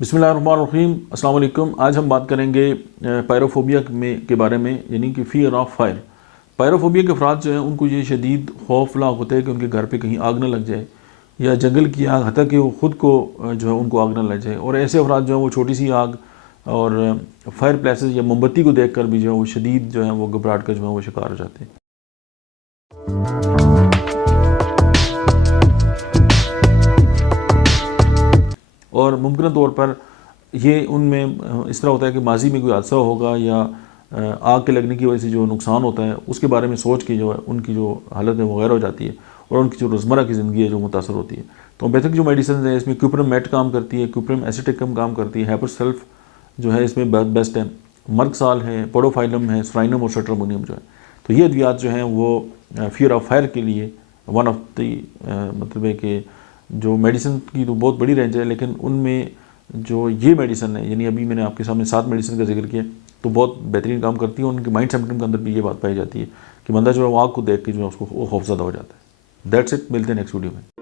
बिस्मिल्लाहिर्रहमानिर्रहीम, अस्सलाम वालेकुम। आज हम बात करेंगे पायरोफोबिया के बारे में, यानी कि फ़ियर ऑफ फायर। पायरोफोबिया के अफराद जो हैं उनको ये शदीद खौफनाक होता है कि उनके घर पे कहीं आग न लग जाए या जंगल की आग, हत्ता कि वो ख़ुद को जो है उनको आग न लग जाए। और ऐसे अफराद जो हैं वो छोटी सी आग और फायर प्लेसेस या मोमबत्ती को देख कर भी जो है वो शदीद जो है वो घबराहट का जो है वो शिकार हो जाते हैं। और मुमकिन तौर पर ये उनमें इस तरह होता है कि माजी में कोई हादसा होगा या आग के लगने की वजह से जो नुकसान होता है उसके बारे में सोच के जो है उनकी जो हालत है वो गैर हो जाती है और उनकी जो रोज़मर्रा की ज़िंदगी है जो मुतासर होती है। तो होम्योपैथिक जो मेडिसिन है इसमें क्यूप्रम मेट काम करती है, क्यूप्रम एसिटिकम काम करती है, हैपरसल्फ जो है इसमें बेस्ट है, मर्कसाल है, पोडोफाइलम है, स्ट्राइनम और सट्रामोनियम जो है। तो ये अद्वियात जो हैं वो फ़ियर ऑफ फायर के लिए वन ऑफ द मतलब है कि जो मेडिसिन की तो बहुत बड़ी रेंज है, लेकिन उनमें जो ये मेडिसिन है, यानी अभी मैंने आपके सामने 7 मेडिसिन का जिक्र किया, तो बहुत बेहतरीन काम करती है। उनके माइंड सिम्पटम के अंदर भी ये बात पाई जाती है कि बंदा जो है वो आग को देख के जो है उसको खौफज़दा हो जाता है। दैट्स इट, मिलते हैं नेक्स्ट वीडियो में।